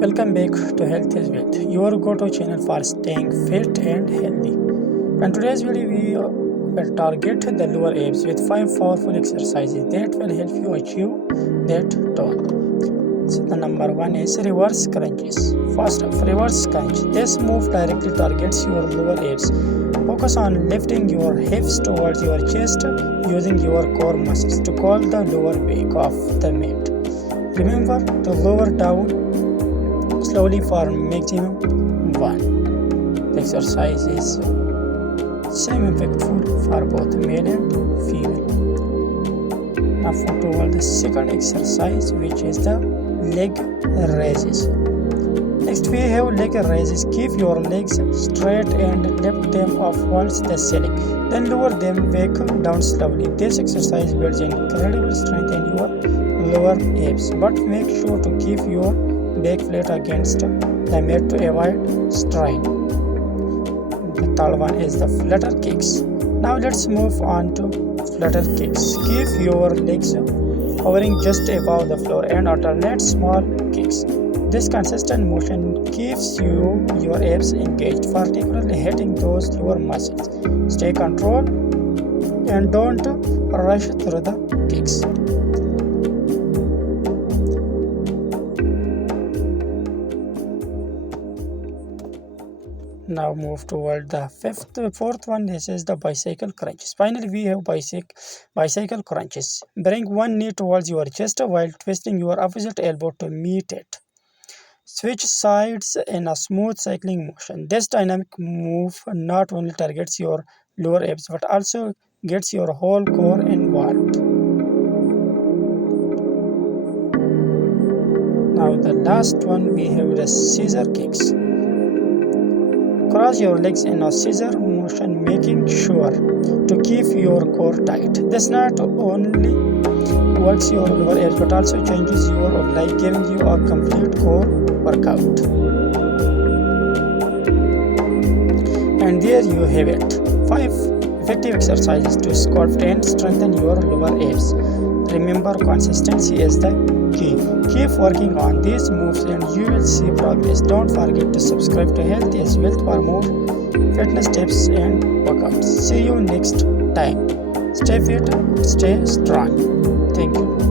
Welcome back to Health is Wealth, your go-to channel for staying fit and healthy. In today's video, we will target the lower abs with 5 powerful exercises that will help you achieve that tone. So the number 1 is reverse crunches. First up, reverse crunch. This move directly targets your lower abs. Focus on lifting your hips towards your chest using your core muscles to call the lower back off the mat. Remember to lower down slowly for maximum 1. The exercise is same impactful for both male and female. Now for toward the second exercise, which is the leg raises. Next we have leg raises. Keep your legs straight and lift them off towards the ceiling. Then lower them back down slowly. This exercise builds incredible strength in your lower abs, but make sure to keep your back flat against the mat to avoid strain. The third one is the flutter kicks. Now let's move on to flutter kicks. Keep your legs hovering just above the floor and alternate small kicks. This consistent motion keeps your abs engaged, particularly hitting those lower muscles. Stay controlled and don't rush through the kicks. Now move toward the fourth one. This is the bicycle crunches. Finally, we have bicycle crunches. Bring one knee towards your chest while twisting your opposite elbow to meet it. Switch sides in a smooth cycling motion. This dynamic move not only targets your lower abs but also gets your whole core involved. Now the last one, we have the scissor kicks. Cross your legs in a scissor motion, making sure to keep your core tight. This not only works your lower abs but also changes your life, giving you a complete core workout. And there you have it, 5 effective exercises to sculpt and strengthen your lower abs. Remember, consistency is the key. Keep working on these moves and you will see progress. Don't forget to subscribe to Health is Wealth for more fitness tips and workouts. See you next time. Stay fit, stay strong. Thank you.